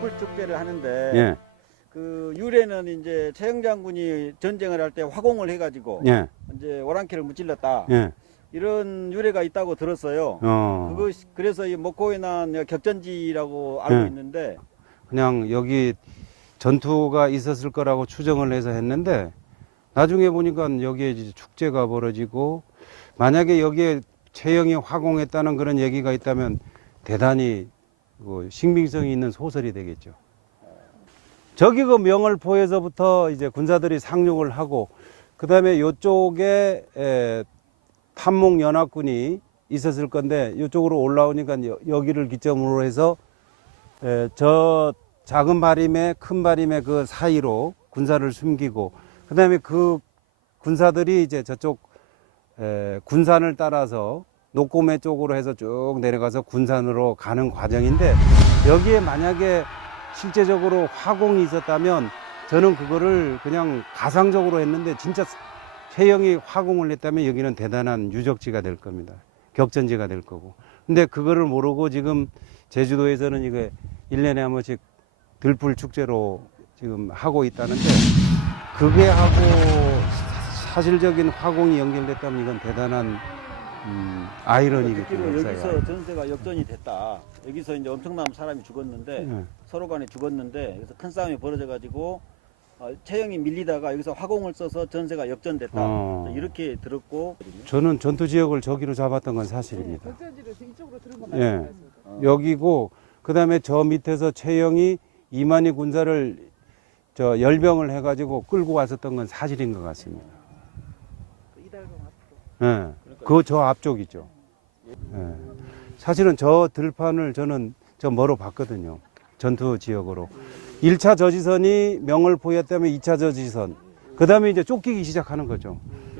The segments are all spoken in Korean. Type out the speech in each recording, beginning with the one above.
들불 축제를 하는데 예, 그 유래는 이제 최영 장군이 전쟁을 할 때 화공을 해가지고 예, 이제 오랑캐를 무찔렀다 예. 이런 유래가 있다고 들었어요. 그래서 이 목포에 난 격전지라고 알고 예. 있는데 그냥 여기 전투가 있었을 거라고 추정을 해서 했는데 나중에 보니까 여기에 이제 축제가 벌어지고 만약에 여기에 최영이 화공했다는 그런 얘기가 있다면 대단히 그 신빙성이 있는 소설이 되겠죠. 저기 그 명월포에서부터 이제 군사들이 상륙을 하고 그 다음에 이쪽에 탐목연합군이 있었을 건데 이쪽으로 올라오니까 여기를 기점으로 해서 저 작은 바림에 큰 바림의 그 사이로 군사를 숨기고 그 다음에 그 군사들이 이제 저쪽 군산을 따라서 녹고매 쪽으로 해서 쭉 내려가서 군산으로 가는 과정인데 여기에 만약에 실제적으로 화공이 있었다면 저는 그거를 그냥 가상적으로 했는데 진짜 최영이 화공을 했다면 여기는 대단한 유적지가 될 겁니다. 격전지가 될 거고. 근데 그거를 모르고 지금 제주도에서는 이게 1년에 한 번씩 들불 축제로 지금 하고 있다는데 그게 하고 사실적인 화공이 연결됐다면 이건 대단한 아이러니겠죠. 여기서 전세가 역전이 됐다. 여기서 이제 엄청난 사람이 죽었는데 네. 서로 간에 죽었는데 그래서 큰 싸움이 벌어져 가지고 최영이 밀리다가 여기서 화공을 써서 전세가 역전됐다. 이렇게 들었고 저는 전투 지역을 저기로 잡았던 건 사실입니다. 격전지를 이쪽으로 들은 건 예. 아니에요. 여기고 그다음에 저 밑에서 최영이 이만희 군사를 저 열병을 해가지고 끌고 왔었던 건 사실인 것 같습니다. 이달봉 앞으로. 예. 그 저 앞쪽이죠. 예. 사실은 저 들판을 저는 저 멀어 봤거든요. 전투 지역으로. 1차 저지선이 명월포였다면 2차 저지선. 그 다음에 이제 쫓기기 시작하는 거죠.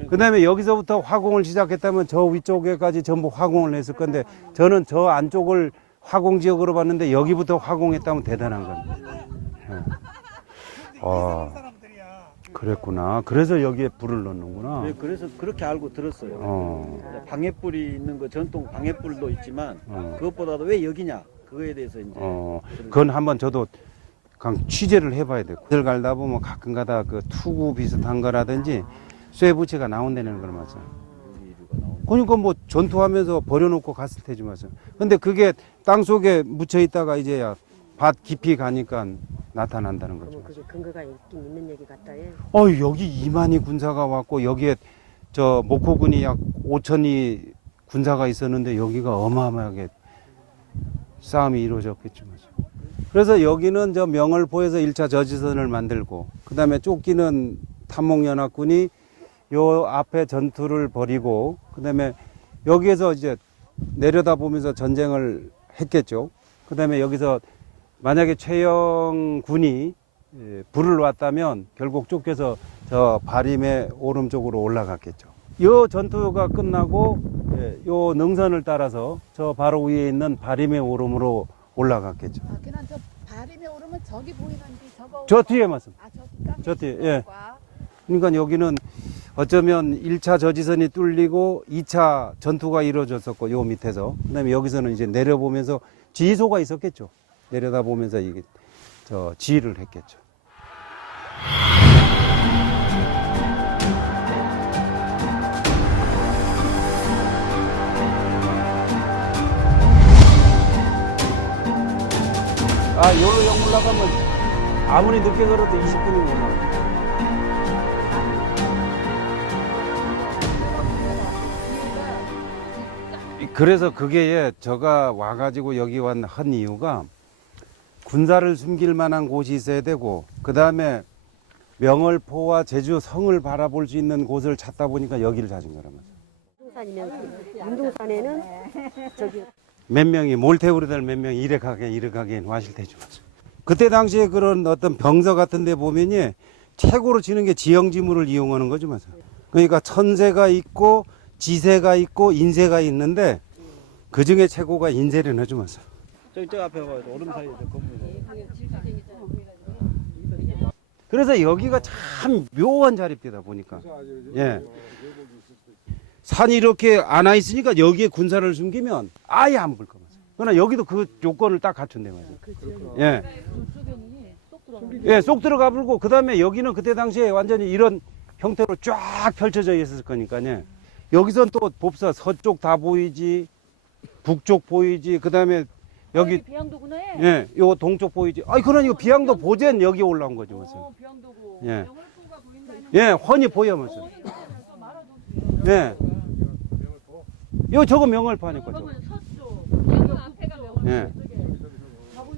그 다음에 여기서부터 화공을 시작했다면 저 위쪽에까지 전부 화공을 했을 건데 저는 저 안쪽을 화공 지역으로 봤는데 여기부터 화공했다면 대단한 겁니다. 예. 그랬구나. 그래서 여기에 불을 넣는구나. 네, 그래서 그렇게 알고 들었어요. 방해불이 있는 거 전통 방해불도 있지만 그것보다도 왜 여기냐 그거에 대해서 이제 그건 한번 저도 그냥 취재를 해봐야 돼요. 길 갈다 보면 가끔가다 그 투구 비슷한 거라든지 쇠부채가 나온다는 걸 맞아. 그러니까 뭐 전투하면서 버려놓고 갔을 테지 맞아. 근데 그게 땅 속에 묻혀 있다가 이제야 밭 깊이 가니까 나타난다는 거죠. 그게 근거가 있긴 있는 얘기 같다. 예. 여기 이만희 군사가 왔고 여기에 저 목포군이 약 5천이 군사가 있었는데 여기가 어마어마하게 싸움이 이루어졌겠죠. 그래서 여기는 저 명월포에서 1차 저지선을 만들고 그다음에 쫓기는 탐목연합군이 요 앞에 전투를 벌이고 그다음에 여기에서 이제 내려다보면서 전쟁을 했겠죠. 그다음에 여기서 만약에 최영 군이 불을 놨다면 결국 쫓겨서 저 바림의 오른쪽으로 올라갔겠죠. 요 전투가 끝나고 요 능선을 따라서 저 바로 위에 있는 바림의 오름으로 올라갔겠죠. 아, 그냥 저 바람에 오르면 저기 보이는데 저거. 저 뒤에 맞습니다. 아, 저기 저 뒤에, 예. 그러니까 여기는 어쩌면 1차 저지선이 뚫리고 2차 전투가 이루어졌었고 요 밑에서 그다음에 여기서는 이제 내려보면서 지휘소가 있었겠죠. 내려다보면서 이게 저 지휘를 했겠죠. 여기로 영 올라가면 아무리 늦게 걸어도 20분이면 올라가요. 그래서 그게 저가 와가지고 여기 한 이유가 군사를 숨길 만한 곳이 있어야 되고 그 다음에 명월포와 제주 성을 바라볼 수 있는 곳을 찾다 보니까 여기를 찾은 거란 말이에요. 운동산이면 운동산에는 저기 몇 명이 몰태우리들 몇 명이 이래 가게 와실 테죠. 그때 당시에 그런 어떤 병서 같은 데 보면이 최고로 치는 게 지형지물을 이용하는 거죠. 맞아. 그러니까 천세가 있고 지세가 있고 인세가 있는데 그 중에 최고가 인세를 하죠. 맞아. 저 앞에 봐요. 오름 사이에 저 건물. 그래서 여기가 참 묘한 자리입니다 보니까. 예. 산이 이렇게 안아 있으니까 여기에 군사를 숨기면 아예 안 볼 겁니다. 그러나 여기도 그 요건을 딱 갖춘대 말이야. 그 지역이 예. 쑥쑥이는 쏙 들어가. 예, 쏙 들어가 불고 그다음에 여기는 그때 당시에 완전히 이런 형태로 쫙 펼쳐져 있었을 거니까요. 여기선 또 봅사 서쪽 다 보이지, 북쪽 보이지, 그다음에 여기 비양도구나. 예, 요 동쪽 보이지. 아이 그러니 이거 비양도 보젠 여기 올라온 거죠, 무슨. 비양도구. 예. 영월포가 보인다는. 예, 훤히 보여 무슨. 예. 요 저거 명월포 아니까 저거. 서쪽. 비양도 앞에가 명월포. 예.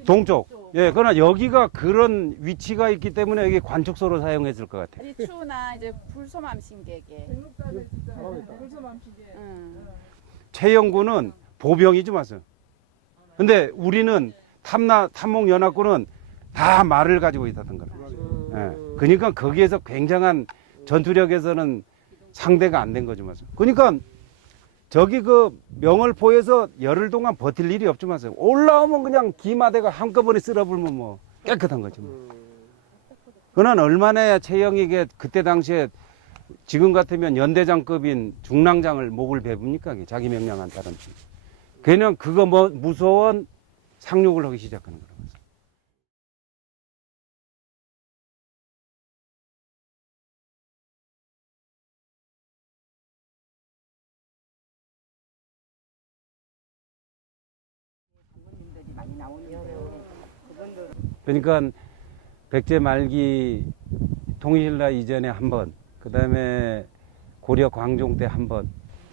동쪽. 예, 그러나 여기가 그런 위치가 있기 때문에 여기 관측소로 사용했을 것 같아요. 아니 추나 이제 불소맘 신기하게. 최영구는 보병이지 마세요. 근데 우리는 탐목연합군은 다 말을 가지고 있었던 거라. 예. 그러니까 거기에서 굉장한 전투력에서는 상대가 안 된 거지 마세요. 그러니까 저기 그 명월포에서 열흘 동안 버틸 일이 없지 마세요. 올라오면 그냥 기마대가 한꺼번에 쓸어불면 뭐 깨끗한 거지 뭐. 그러나 얼마나 최영에게 그때 당시에 지금 같으면 연대장급인 중랑장을 목을 베웁니까? 자기 명령한 따른. 걔는 그거 뭐 무서운 상륙을 하기 시작하는 거라고. 많이 나오는데 그러니까 백제 말기 통일신라 이전에 한 번, 그 다음에 고려 광종 때 한 번,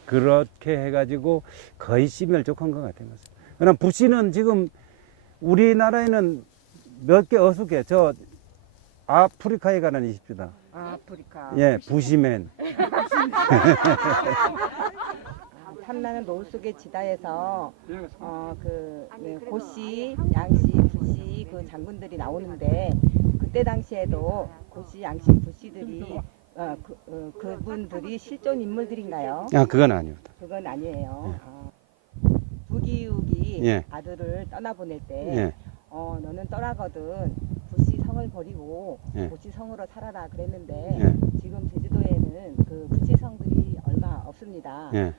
그렇게 해가지고 거의 시멸족한 것 같아요. 그러나 부시는 지금 우리나라에는 몇 개 어수개, 저 아프리카에 가는 이십시다. 아프리카. 예, 부시맨. 탐나는 노을 속의 지다에서 고씨, 양씨, 부씨 그 장군들이 나오는데 그때 당시에도 고씨, 양씨, 부씨들이 그분들이 실존 인물들인가요? 아, 그건 아니었다. 그건 아니에요. 부기욱이 예. 아들을 떠나보낼 때 예. 너는 떠나거든 부씨 성을 버리고 예. 고씨 성으로 살아라 그랬는데 예. 지금 제주도에는 그 부씨 성들이 얼마 없습니다. 예.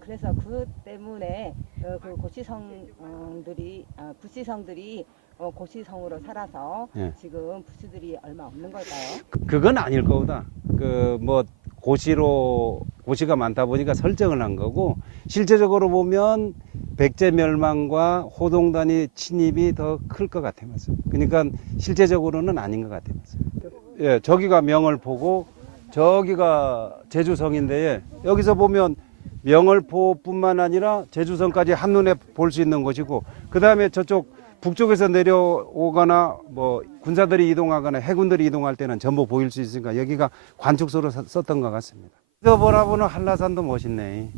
그래서 그 때문에 그 고시성들이 부시성들이 고시성으로 살아서 예. 지금 부시들이 얼마 없는 걸까요? 그건 아닐 거다. 그 뭐 고시가 많다 보니까 설정을 한 거고 실제적으로 보면 백제 멸망과 호동단이 침입이 더 클 것 같아요. 그러니까 실제적으로는 아닌 것 같아요. 예, 저기가 명월포고 저기가 제주성인데 여기서 보면 명월포뿐만 아니라 제주성까지 한눈에 볼 수 있는 곳이고 그 다음에 저쪽 북쪽에서 내려오거나 뭐 군사들이 이동하거나 해군들이 이동할 때는 전부 보일 수 있으니까 여기가 관측소로 썼던 것 같습니다. 저 보라보는 한라산도 멋있네.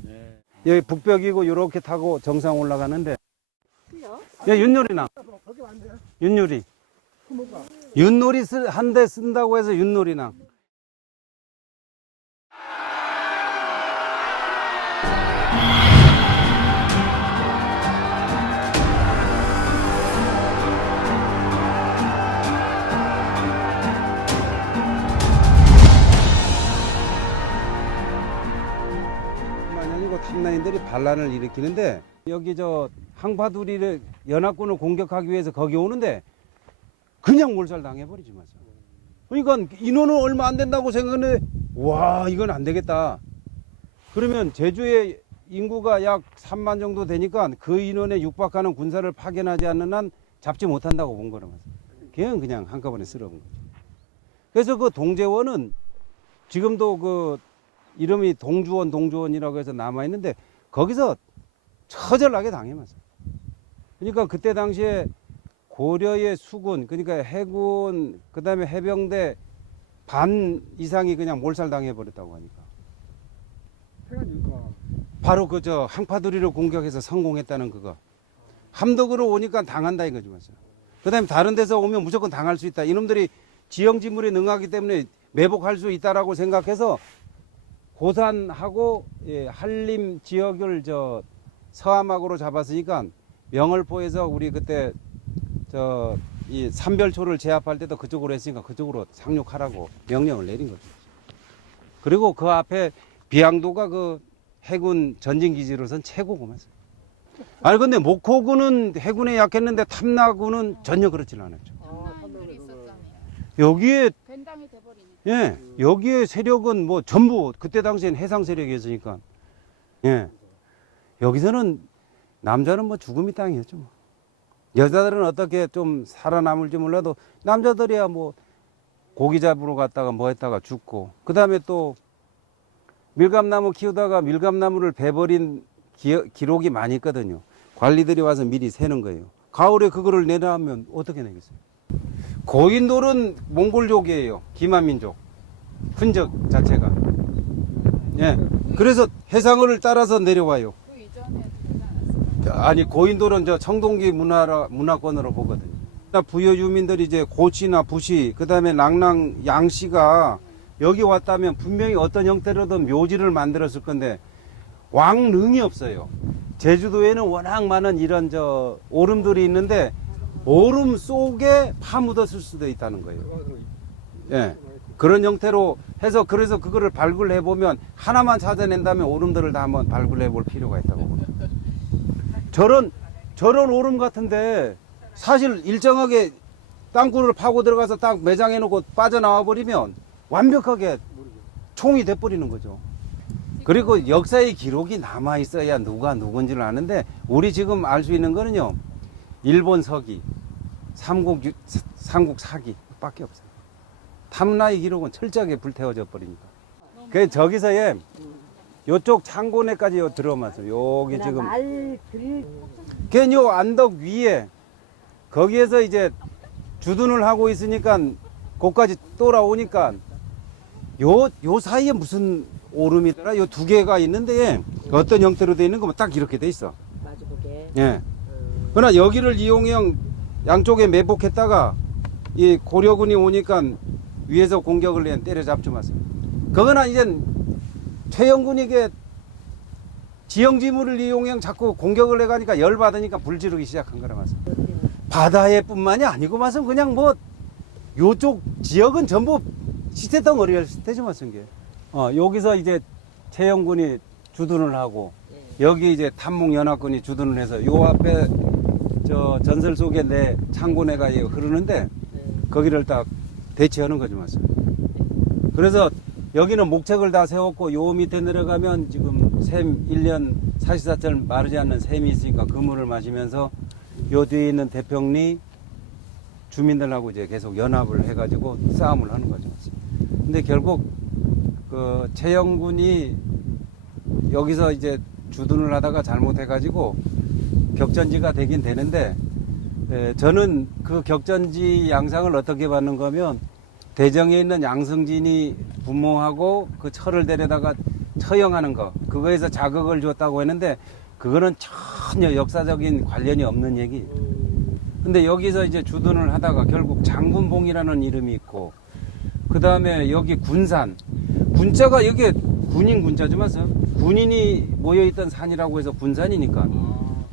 여기 북벽이고 이렇게 타고 정상 올라가는데 예, 윷놀이나 윷놀이 윷놀이 한 대 쓴다고 해서 윷놀이나 아니고 탐라인들이 반란을 일으키는데 여기 저 항파두리를 연합군을 공격하기 위해서 거기 오는데 그냥 몰살 당해버리지 마세요. 그러니까 인원은 얼마 안 된다고 생각하는데 와 이건 안 되겠다. 그러면 제주의 인구가 약 3만 정도 되니까 그 인원에 육박하는 군사를 파견하지 않는 한 잡지 못한다고 본 거란 말이에요. 그냥 한꺼번에 쓸어본 거죠. 그래서 그 동제원은 지금도 그 이름이 동주원이라고 해서 남아있는데 거기서 처절하게 당해맞아요. 그러니까 그때 당시에 고려의 수군, 그러니까 해군, 그 다음에 해병대 반 이상이 그냥 몰살당해버렸다고 하니까. 바로 그 저 항파두리를 공격해서 성공했다는 그거. 함덕으로 오니까 당한다 이거지 맞아요. 그 다음에 다른 데서 오면 무조건 당할 수 있다. 이놈들이 지형지물에 능하기 때문에 매복할 수 있다라고 생각해서 고산하고 한림 지역을 저 서암학으로 잡았으니까 명월포에서 우리 그때 저 이 삼별초를 제압할 때도 그쪽으로 했으니까 그쪽으로 상륙하라고 명령을 내린 거죠. 그리고 그 앞에 비양도가 그 해군 전진기지로선 최고고 맞아요. 아니 근데 목호군은 해군에 약했는데 탐라군은 전혀 그렇진 않았죠. 들이 있었잖아요. 여기에 변당이 돼버리네. 예, 여기에 세력은 뭐 전부 그때 당시엔 해상 세력이었으니까 예, 여기서는 남자는 뭐 죽음이 땅이었죠. 뭐. 여자들은 어떻게 좀 살아남을지 몰라도 남자들이야 뭐 고기 잡으러 갔다가 뭐 했다가 죽고 그 다음에 또 밀감나무 키우다가 밀감나무를 베버린 기록이 많이 있거든요. 관리들이 와서 미리 세는 거예요. 가을에 그거를 내놔면 어떻게 내겠어요? 고인돌은 몽골족이에요. 기만민족. 흔적 자체가. 예. 그래서 해상을 따라서 내려와요. 그 이전에 되지 않았어요? 아니 고인돌은 저 청동기 문화권으로 보거든요. 부여 유민들이 이제 고치나 부시, 그다음에 랑랑 양씨가 여기 왔다면 분명히 어떤 형태로든 묘지를 만들었을 건데 왕릉이 없어요. 제주도에는 워낙 많은 이런 저 오름들이 있는데 오름 속에 파묻었을 수도 있다는 거예요. 예. 그런 형태로 해서 그래서 그거를 발굴해 보면 하나만 찾아낸다면 오름들을 다 한번 발굴해 볼 필요가 있다고 봅니다. 저런 오름 같은데 사실 일정하게 땅굴을 파고 들어가서 딱 매장해 놓고 빠져나와 버리면 완벽하게 총이 돼버리는 거죠. 그리고 역사의 기록이 남아 있어야 누가 누군지를 아는데 우리 지금 알 수 있는 거는요. 일본 서기, 삼국 사기 밖에 없어요. 탐라의 기록은 철저하게 불태워져 버리니까. 그 저기서 요쪽 창고내까지 들어오면서 여기 지금 걔 요 언덕 위에 거기에서 이제 주둔을 하고 있으니까 거기까지 돌아오니까 요 사이에 무슨 오름이더라? 요 두 개가 있는데 어떤 형태로 돼 있는 거면 딱 이렇게 돼 있어. 마주보게. 예. 그러나 여기를 이용해 양쪽에 매복했다가 이 고려군이 오니까 위에서 공격을 때려잡죠 마세요. 그거나 이제 최영군에게 지형지물을 이용해 자꾸 공격을 해가니까 열받으니까 불 지르기 시작한 거라 마세요. 바다에 뿐만이 아니고 마서 그냥 뭐 요쪽 지역은 전부 시체 덩어리였을 때죠 마서 게. 여기서 이제 최영군이 주둔을 하고 여기 이제 탐목연합군이 주둔을 해서 요 앞에 저 전설 속에 내 창고내가 흐르는데 거기를 딱 대치하는 거죠 마서. 그래서 여기는 목책을 다 세웠고 요 밑에 내려가면 지금 샘 1년 사시사철 마르지 않는 샘이 있으니까 그물을 마시면서 요 뒤에 있는 대평리 주민들하고 이제 계속 연합을 해가지고 싸움을 하는 거죠. 근데 결국 그 최영군이 여기서 이제 주둔을 하다가 잘못해가지고 격전지가 되긴 되는데 저는 그 격전지 양상을 어떻게 봤는 거면 대정에 있는 양승진이 부모하고 그 철을 데려다가 처형하는 거 그거에서 자극을 줬다고 했는데 그거는 전혀 역사적인 관련이 없는 얘기. 근데 여기서 이제 주둔을 하다가 결국 장군봉이라는 이름이 있고 그 다음에 여기 군산 군자가 여기에 군인 군자지만서 군인이 모여있던 산이라고 해서 군산이니까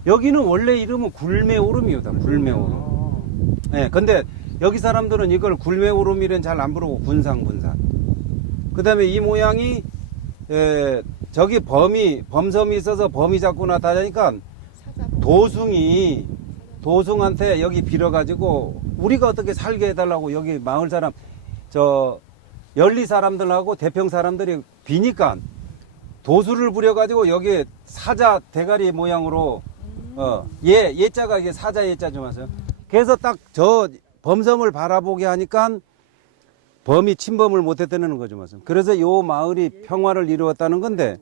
여기는 원래 이름은 굴매오름이다. 굴매오름. 네, 근데 여기 사람들은 이걸 굴매오름이란 잘 안 부르고 군산. 그 다음에 이 모양이 저기 범섬이 있어서 범이 자꾸 나타나니까 도승한테 여기 빌어가지고 우리가 어떻게 살게 해달라고 여기 마을 사람 저 연리 사람들하고 대평 사람들이 비니까 도수를 부려가지고 여기 사자 대가리 모양으로 예자가 이게 사자 예자 좀 하세요. 그래서 딱 저 범섬을 바라보게 하니까 범이 침범을 못했다는 거죠. 그래서 요 마을이 평화를 이루었다는 건데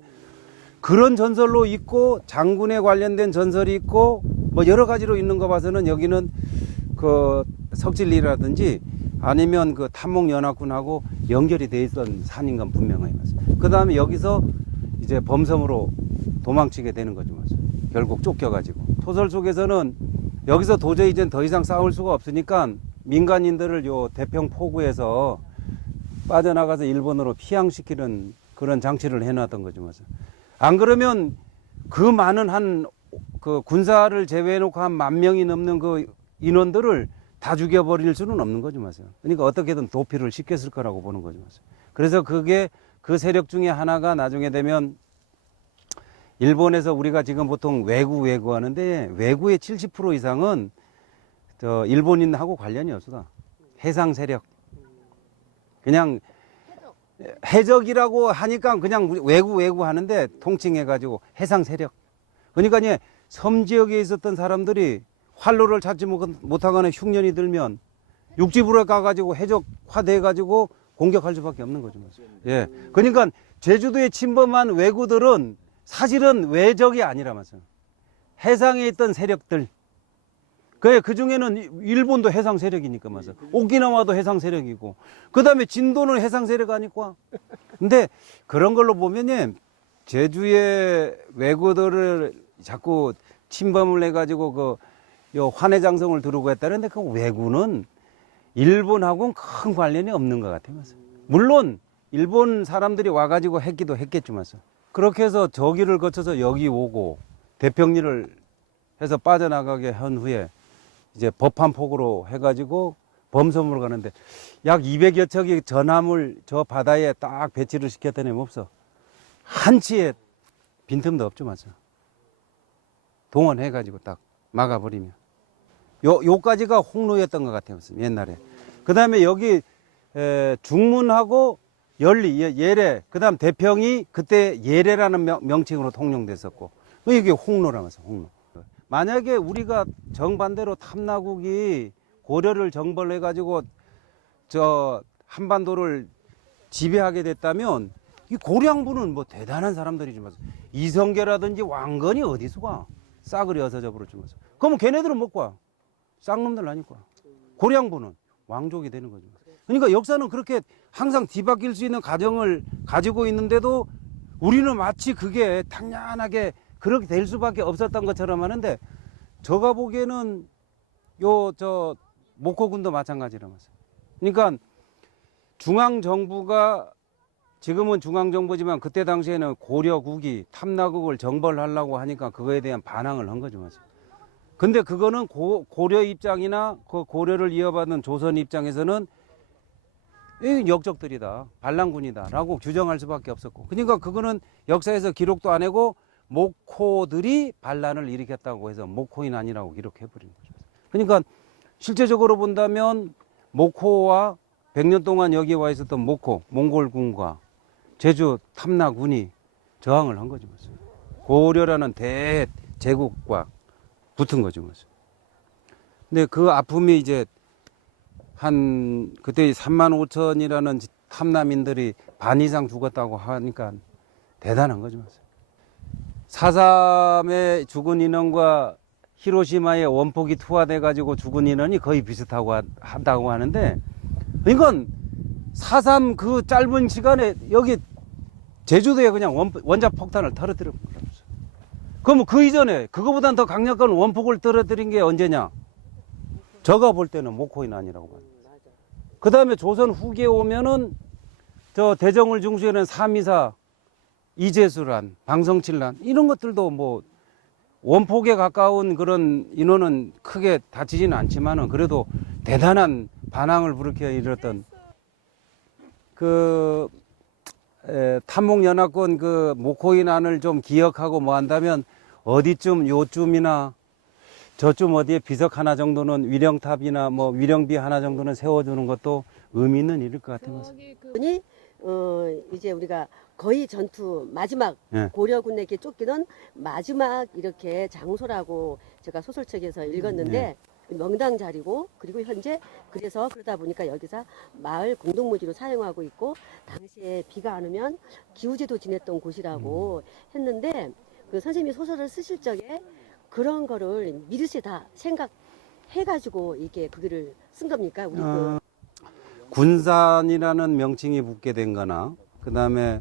그런 전설로 있고 장군에 관련된 전설이 있고 뭐 여러 가지로 있는 거 봐서는 여기는 그 석질리라든지 아니면 그 탐목연합군하고 연결이 돼 있던 산인 건 분명해요. 그 다음에 여기서 이제 범섬으로 도망치게 되는 거죠. 결국 쫓겨가지고. 소설 속에서는 여기서 도저히 이제 더 이상 싸울 수가 없으니까 민간인들을 요 대평 포구에서 빠져나가서 일본으로 피항시키는 그런 장치를 해놨던 거죠. 안 그러면 그 많은 그 군사를 제외해놓고 한 10,000명이 넘는 그 인원들을 다 죽여버릴 수는 없는 거죠. 그러니까 어떻게든 도피를 시켰을 거라고 보는 거죠. 그래서 그게 그 세력 중에 하나가 나중에 되면 일본에서 우리가 지금 보통 외구 하는데 외구의 70% 이상은 저 일본인하고 관련이 없어. 해상 세력. 그냥 해적이라고 하니까 그냥 외구 하는데 통칭해가지고 해상 세력. 그러니까 이제 섬 지역에 있었던 사람들이 활로를 찾지 못하거나 흉년이 들면 육지부로 가가지고 해적화돼가지고 공격할 수밖에 없는 거죠. 예. 그러니까 제주도에 침범한 외구들은 사실은 외적이 아니라면서요. 해상에 있던 세력들. 그 중에는 일본도 해상 세력이니까 맞아. 오키나와도 해상 세력이고, 그 다음에 진도는 해상 세력 아니까. 근데 그런 걸로 보면은 제주의 외구들을 자꾸 침범을 해가지고 요 환해장성을 두르고 했다는데 그 외구는 일본하고는 큰 관련이 없는 것 같아요. 물론 일본 사람들이 와가지고 했기도 했겠지만 그렇게 해서 저기를 거쳐서 여기 오고 대평리를 해서 빠져나가게 한 후에 이제 법한폭으로 해가지고 범섬으로 가는데 약 200여 척의 전함을 저 바다에 딱 배치를 시켰더니 없어. 한치의 빈틈도 없죠, 맞죠? 동원해가지고 딱 막아버리면. 요까지가 홍로였던 것 같아요, 옛날에. 그 다음에 여기 중문하고 열리, 예래, 그 다음 대평이 그때 예래라는 명칭으로 통용됐었고, 이게 홍로라면서, 홍로. 만약에 우리가 정반대로 탐라국이 고려를 정벌해가지고 저 한반도를 지배하게 됐다면 이 고량부는 뭐 대단한 사람들이지만 이성계라든지 왕건이 어디서 가? 싸그리 어서져 버렸지면서. 그러면 걔네들은 못 가. 쌍놈들 아니까. 고량부는 왕족이 되는 거죠. 그러니까 역사는 그렇게 항상 뒤바뀔 수 있는 가정을 가지고 있는데도 우리는 마치 그게 당연하게 그렇게 될 수밖에 없었던 것처럼 하는데 제가 보기에는 저 목호군도 마찬가지라면서. 그러니까 중앙정부가 지금은 중앙정부지만 그때 당시에는 고려국이 탐라국을 정벌하려고 하니까 그거에 대한 반항을 한 거죠. 근데 그거는 고려 입장이나 그 고려를 이어받는 조선 입장에서는 역적들이다, 반란군이다라고 규정할 수밖에 없었고, 그러니까 그거는 역사에서 기록도 안 하고 목호들이 반란을 일으켰다고 해서 목호인 아니라고 기록해버린 거죠. 그러니까 실제적으로 본다면 목호와 100년 동안 여기 와 있었던 목호, 몽골군과 제주 탐라군이 저항을 한 거죠. 고려라는 대제국과 붙은 거죠. 근데 그 아픔이 이제 그때 3만 5천이라는 탐남인들이 반 이상 죽었다고 하니까 대단한 거죠. 4.3에 죽은 인원과 히로시마의 원폭이 투하돼 가지고 죽은 인원이 거의 비슷하고 한다고 하는데, 이건 4.3 그 짧은 시간에 여기 제주도에 그냥 원자 폭탄을 떨어뜨려 버렸어요. 그럼 그 이전에 그거보단 더 강력한 원폭을 떨어뜨린 게 언제냐? 제가 볼 때는 목호인 아니라고 봐요. 그 다음에 조선 후기에 오면은 저 대정을 중수에는 삼이사, 이재수란, 방성칠란 이런 것들도 뭐 원폭에 가까운 그런 인원은 크게 다치지는 않지만은 그래도 대단한 반항을 불러일으켜 이뤘던 그 탐목연합군 그 목호인 안을 좀 기억하고 뭐 한다면 어디쯤 요쯤이나 저쯤 어디에 비석 하나 정도는 위령탑이나 뭐 위령비 하나 정도는 세워주는 것도 의미 있는 일일 것 같아요. 분이 이제 우리가 거의 전투 마지막 예. 고려군에게 쫓기던 마지막 이렇게 장소라고 제가 소설책에서 읽었는데 명당 자리고, 그리고 현재 그래서 그러다 보니까 여기서 마을 공동묘지로 사용하고 있고, 당시에 비가 안 오면 기우제도 지냈던 곳이라고 했는데, 그 선생님이 소설을 쓰실 적에 그런 거를 미르시 다 생각해가지고 이게 그 글을 쓴 겁니까? 우리 군산이라는 명칭이 붙게 된 거나, 그 다음에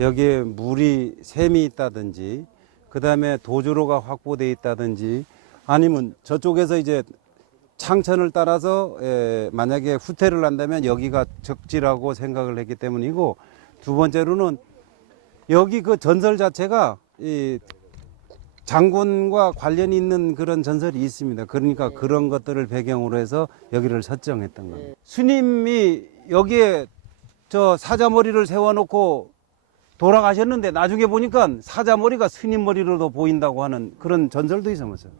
여기에 물이 샘이 있다든지, 그 다음에 도주로가 확보돼 있다든지, 아니면 저쪽에서 이제 창천을 따라서 만약에 후퇴를 한다면 여기가 적지라고 생각을 했기 때문이고, 두 번째로는 여기 그 전설 자체가 이 장군과 관련이 있는 그런 전설이 있습니다. 그러니까 그런 것들을 배경으로 해서 여기를 설정했던 겁니다. 스님이 여기에 저 사자머리를 세워놓고 돌아가셨는데 나중에 보니까 사자 머리가 스님 머리로도 보인다고 하는 그런 전설도 있어면서.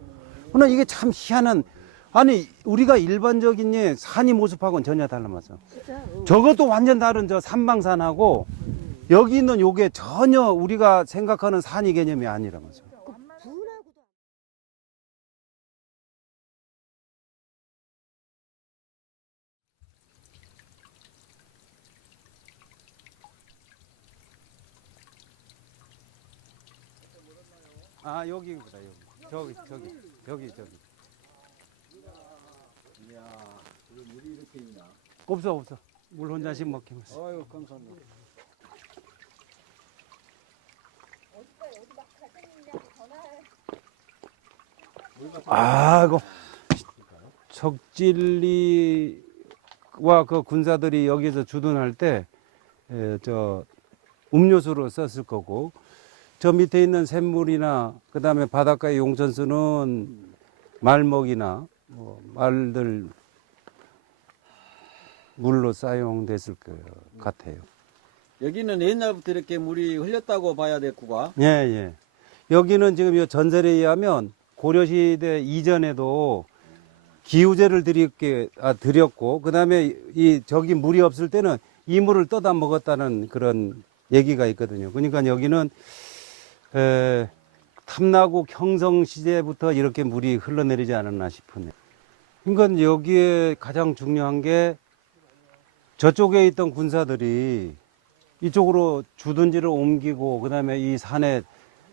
그러나 이게 참 희한한, 아니 우리가 일반적인 산이 모습하고는 전혀 달라면서. 진짜. 저것도 완전 다른 저 삼방산하고 여기 있는 요게 전혀 우리가 생각하는 산이 개념이 아니라면서. 분하고도. 아 여기보다 여기 저기 이야, 물이 이렇게 있나? 없어 물 한 잔씩 먹히면서. 아유, 감사합니다. 아 이거 석진리와 그 군사들이 여기서 주둔할 때 저 음료수로 썼을 거고, 저 밑에 있는 샘물이나 그 다음에 바닷가의 용천수는 말먹이나 뭐 말들 물로 사용됐을 것 같아요. 여기는 옛날부터 이렇게 물이 흘렸다고 봐야 됐구가. 예. 여기는 지금 이 전설에 의하면 고려시대 이전에도 기우제를 드렸고, 그 다음에 저기 물이 없을 때는 이 물을 떠다 먹었다는 그런 얘기가 있거든요. 그러니까 여기는 탐나고 경성 시대부터 이렇게 물이 흘러내리지 않았나 싶으네요. 그러니까 여기에 가장 중요한 게 저쪽에 있던 군사들이 이쪽으로 주둔지를 옮기고 그다음에 이 산에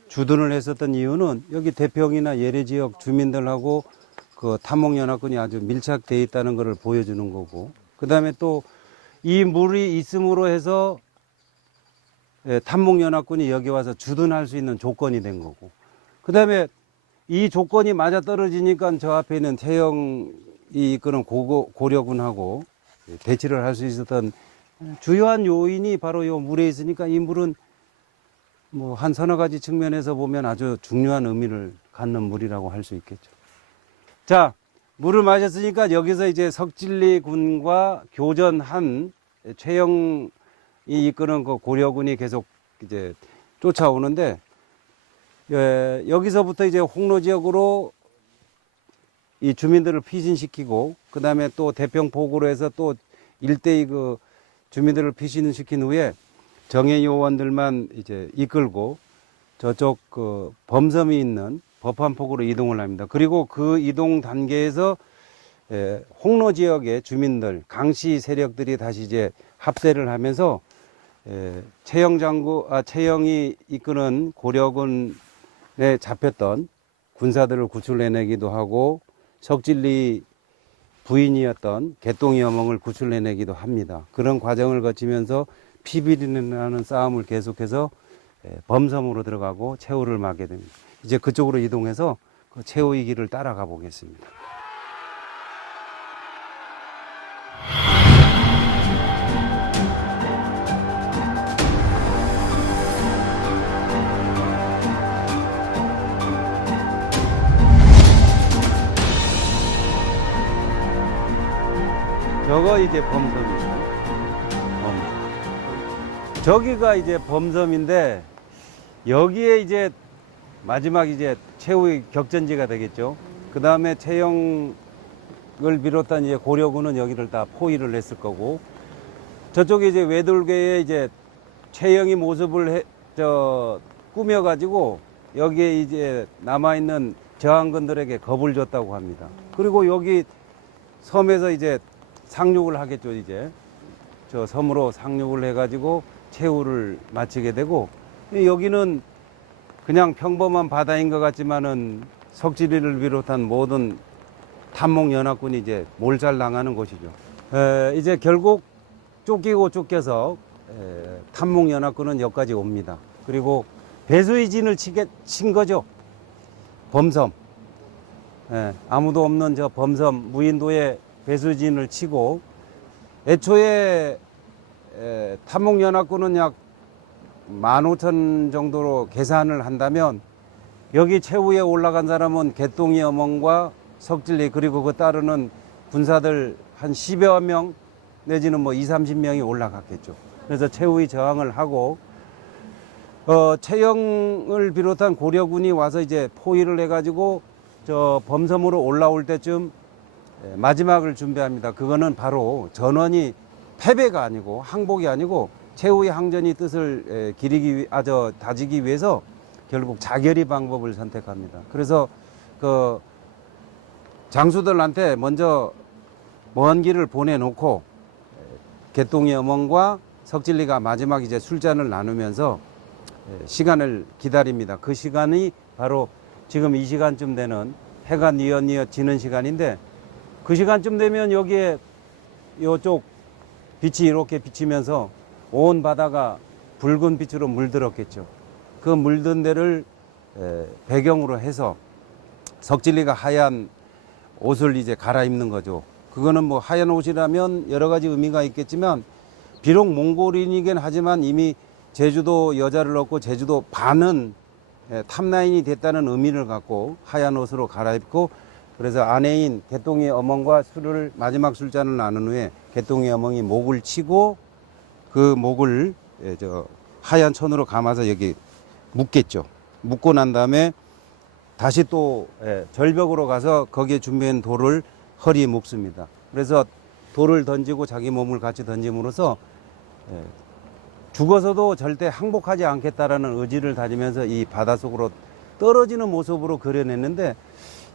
주둔을 했었던 이유는 여기 대평이나 예래 지역 주민들하고 그 탐목연합군이 아주 밀착되어 있다는 것을 보여주는 거고, 그다음에 또 이 물이 있음으로 해서 탐목연합군이 여기 와서 주둔할 수 있는 조건이 된 거고, 그다음에 이 조건이 맞아 떨어지니까 저 앞에 있는 태영이 이끄는 고려군하고 대치를 할 수 있었던 주요한 요인이 바로 이 물에 있으니까 이 물은 뭐 한 서너 가지 측면에서 보면 아주 중요한 의미를 갖는 물이라고 할 수 있겠죠. 자, 물을 마셨으니까 여기서 이제 석진리 군과 교전한 최영이 이끄는 그 고려군이 계속 이제 쫓아오는데, 여기서부터 이제 홍로 지역으로 이 주민들을 피신시키고, 그 다음에 또 대평포구로 해서 또 일대의 그 주민들을 피신시킨 후에 정예 요원들만 이제 이끌고 저쪽 그 범섬이 있는 법한포구로 이동을 합니다. 그리고 그 이동 단계에서 홍로 지역의 주민들, 강씨 세력들이 다시 이제 합세를 하면서 최영이 이끄는 고려군에 잡혔던 군사들을 구출해내기도 하고, 석진리 부인이었던 개똥이 여몽을 구출해내기도 합니다. 그런 과정을 거치면서 피비린내나는 싸움을 계속해서 범섬으로 들어가고 최후를 맞게 됩니다. 이제 그쪽으로 이동해서 그 최후의 길을 따라가 보겠습니다. 저거 이제 범섬이죠. 저기가 이제 범섬인데, 여기에 이제 마지막 이제 최후의 격전지가 되겠죠. 그 다음에 최영을 비롯한 이제 고려군은 여기를 다 포위를 했을 거고, 저쪽에 이제 외돌개에 이제 최영이 모습을 꾸며가지고 여기에 이제 남아있는 저항군들에게 겁을 줬다고 합니다. 그리고 여기 섬에서 이제 상륙을 하겠죠. 이제 저 섬으로 상륙을 해가지고 최후를 마치게 되고, 여기는 그냥 평범한 바다인 것 같지만은 석진리를 비롯한 모든 탐목연합군이 이제 몰살당하는 곳이죠. 이제 결국 쫓기고 쫓겨서 탐목연합군은 여기까지 옵니다. 그리고 배수의 진을 친 거죠. 범섬. 아무도 없는 저 범섬 무인도에 배수진을 치고, 애초에 탐목연합군은 약 15,000 정도로 계산을 한다면 여기 최후에 올라간 사람은 개똥이 어멍과 석진리 그리고 그 따르는 군사들 한 10여 명 내지는 뭐 20, 30명이 올라갔겠죠. 그래서 최후의 저항을 하고 최영을 비롯한 고려군이 와서 이제 포위를 해가지고 저 범섬으로 올라올 때쯤 마지막을 준비합니다. 그거는 바로 전원이 패배가 아니고 항복이 아니고 최후의 항전이 뜻을 다지기 위해서 결국 자결의 방법을 선택합니다. 그래서 그 장수들한테 먼저 먼 길을 보내놓고 개똥이 어멍과 석진리가 마지막 이제 술잔을 나누면서 시간을 기다립니다. 그 시간이 바로 지금 이 시간쯤 되는 해가 뉘엿뉘엿 지는 시간인데, 그 시간쯤 되면 여기에 이쪽 빛이 이렇게 비치면서 온 바다가 붉은 빛으로 물들었겠죠. 그 물든 데를 배경으로 해서 석진리가 하얀 옷을 이제 갈아입는 거죠. 그거는 뭐 하얀 옷이라면 여러 가지 의미가 있겠지만, 비록 몽골인이긴 하지만 이미 제주도 여자를 얻고 제주도 반은 탑라인이 됐다는 의미를 갖고 하얀 옷으로 갈아입고, 그래서 아내인 개똥이 어멍과 술을 마지막 술잔을 나눈 후에 개똥이 어멍이 목을 치고 그 목을 하얀 천으로 감아서 여기 묶겠죠. 묶고 난 다음에 다시 또 절벽으로 가서 거기에 준비한 돌을 허리에 묶습니다. 그래서 돌을 던지고 자기 몸을 같이 던짐으로써 죽어서도 절대 항복하지 않겠다라는 의지를 다지면서 이 바닷속으로 떨어지는 모습으로 그려냈는데,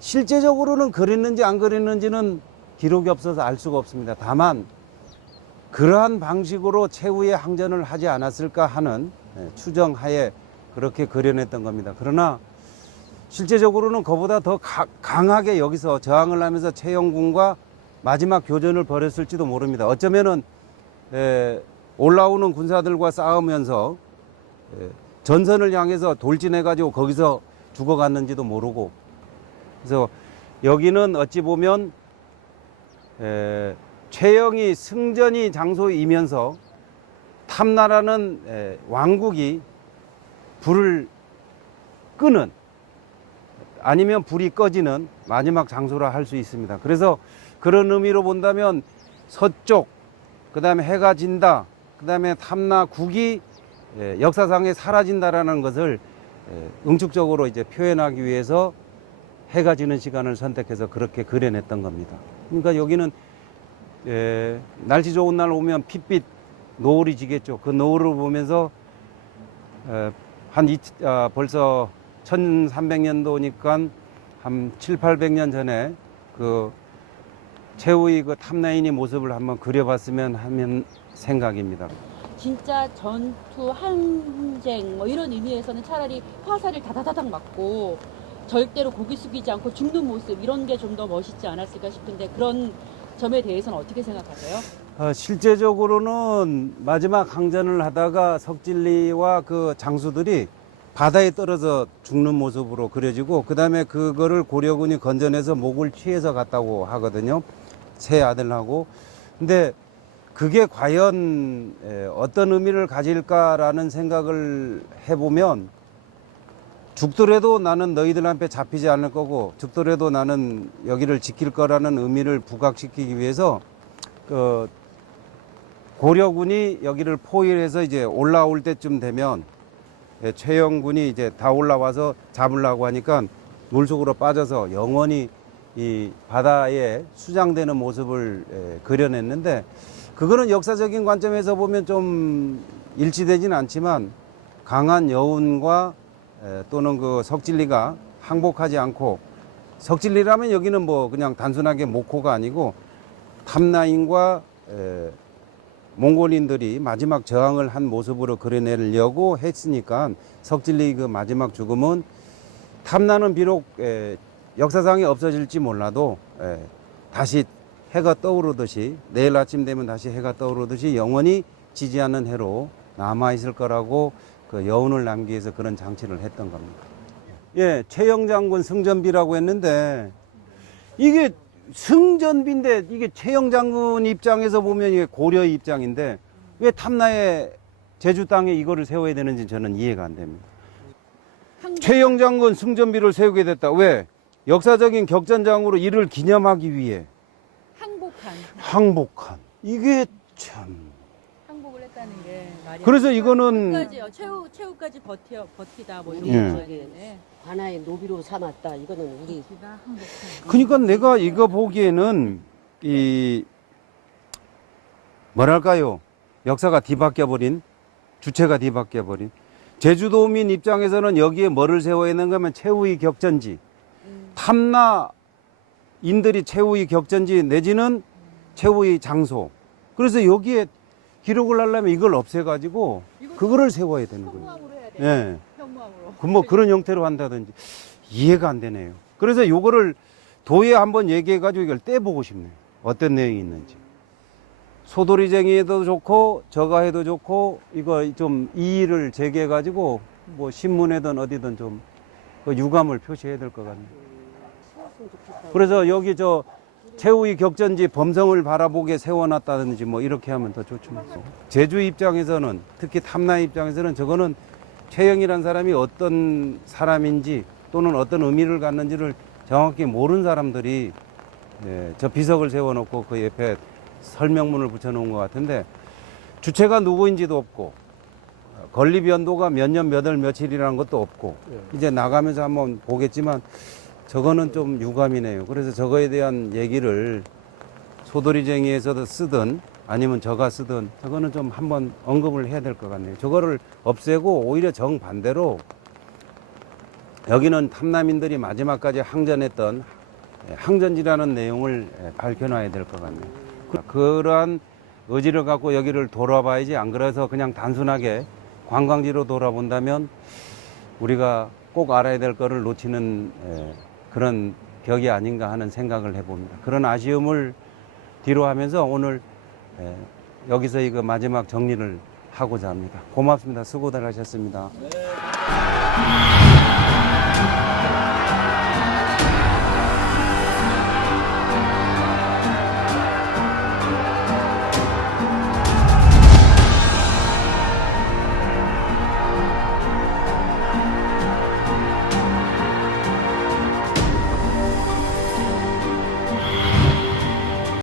실제적으로는 그렸는지 안 그렸는지는 기록이 없어서 알 수가 없습니다. 다만 그러한 방식으로 최후의 항전을 하지 않았을까 하는 추정하에 그렇게 그려냈던 겁니다. 그러나 실제적으로는 그보다 더 강하게 여기서 저항을 하면서 최영군과 마지막 교전을 벌였을지도 모릅니다. 어쩌면은 올라오는 군사들과 싸우면서 전선을 향해서 돌진해가지고 거기서 죽어갔는지도 모르고, 그래서 여기는 어찌 보면 최영이 승전이 장소이면서 탐나라는 왕국이 불을 끄는, 아니면 불이 꺼지는 마지막 장소라 할 수 있습니다. 그래서 그런 의미로 본다면 서쪽, 그 다음에 해가 진다, 그 다음에 탐나국이 역사상에 사라진다라는 것을 응축적으로 이제 표현하기 위해서 해가 지는 시간을 선택해서 그렇게 그려냈던 겁니다. 그러니까 여기는 날씨 좋은 날 오면 핏빛 노을이 지겠죠. 그 노을을 보면서 벌써 1300년도니까 한 7, 800년 전에 그 최후의 그 탑라인의 모습을 한번 그려봤으면 하는 생각입니다. 진짜 전투, 항쟁 뭐 이런 의미에서는 차라리 화살을 다다다닥 맞고 절대로 고개 숙이지 않고 죽는 모습, 이런 게 좀 더 멋있지 않았을까 싶은데, 그런 점에 대해서는 어떻게 생각하세요? 실제적으로는 마지막 항전을 하다가 석진리와 그 장수들이 바다에 떨어져 죽는 모습으로 그려지고, 그 다음에 그거를 고려군이 건져내서 목을 취해서 갔다고 하거든요. 세 아들하고. 근데 그게 과연 어떤 의미를 가질까라는 생각을 해보면, 죽더라도 나는 너희들한테 잡히지 않을 거고, 죽더라도 나는 여기를 지킬 거라는 의미를 부각시키기 위해서 그 고려군이 여기를 포위해서 이제 올라올 때쯤 되면 최영군이 이제 다 올라와서 잡으려고 하니까 물속으로 빠져서 영원히 이 바다에 수장되는 모습을 그려냈는데, 그거는 역사적인 관점에서 보면 좀 일치되지는 않지만, 강한 여운과 또는 그 석진리가 항복하지 않고, 석진리라면 여기는 뭐 그냥 단순하게 목호가 아니고 탐라인과 몽골인들이 마지막 저항을 한 모습으로 그려내려고 했으니까, 석진리 그 마지막 죽음은 탐라는 비록 역사상에 없어질지 몰라도 다시 해가 떠오르듯이, 내일 아침 되면 다시 해가 떠오르듯이 영원히 지지 않는 해로 남아있을 거라고 그 여운을 남기기 위해서 그런 장치를 했던 겁니다. 예, 최영 장군 승전비라고 했는데, 이게 승전비인데 이게 최영 장군 입장에서 보면 이게 고려의 입장인데 왜 탐나의 제주 땅에 이거를 세워야 되는지 저는 이해가 안 됩니다. 최영 장군 승전비를 세우게 됐다. 왜? 역사적인 격전장으로 이를 기념하기 위해. 항복한. 항복한. 이게 참. 항복을 했다는 게 말이 그래서 이거는 끝까지요. 최후까지 버티다 뭐 이런 예. 거 있는데. 관아의 노비로 삼았다. 이거는 우리 기가 항복해. 그러니까 내가 이거 보기에는 이 뭐랄까요? 역사가 뒤바뀌어 버린, 주체가 뒤바뀌어 버린 제주도민 입장에서는 여기에 뭐를 세워야 되는 거면 최후의 격전지, 탐나인들이 최후의 격전지 내지는 최후의 장소. 그래서 여기에 기록을 하려면 이걸 없애가지고 그거를 세워야 되는 거예요. 현무암으로 해야 돼. 예. 현무암으로. 뭐 그런 형태로 한다든지 이해가 안 되네요. 그래서 요거를 도에 한번 얘기해가지고 이걸 떼보고 싶네요. 어떤 내용이 있는지. 소돌이쟁이 해도 좋고 저가 해도 좋고 이거 좀 이의를 제기해가지고 뭐 신문에든 어디든 좀 그 유감을 표시해야 될 것 같네요. 그래서 여기 저 최후의 격전지 범성을 바라보게 세워놨다든지 뭐 이렇게 하면 더 좋죠. 제주 입장에서는 특히 탐나 입장에서는 저거는 최영이라는 사람이 어떤 사람인지 또는 어떤 의미를 갖는지를 정확히 모르는 사람들이 저 비석을 세워놓고 그 옆에 설명문을 붙여놓은 것 같은데 주체가 누구인지도 없고 건립 연도가 몇 년 몇 월 며칠이라는 것도 없고 이제 나가면서 한번 보겠지만 저거는 좀 유감이네요. 그래서 저거에 대한 얘기를 소돌이쟁이에서도 쓰든 아니면 저가 쓰든 저거는 좀 한번 언급을 해야 될 것 같네요. 저거를 없애고 오히려 정반대로 여기는 탐남인들이 마지막까지 항전했던 항전지라는 내용을 밝혀놔야 될 것 같네요. 그러한 의지를 갖고 여기를 돌아봐야지 안 그래서 그냥 단순하게 관광지로 돌아본다면 우리가 꼭 알아야 될 거를 놓치는 그런 격이 아닌가 하는 생각을 해봅니다. 그런 아쉬움을 뒤로 하면서 오늘 여기서 이거 마지막 정리를 하고자 합니다. 고맙습니다. 수고들 하셨습니다. 네.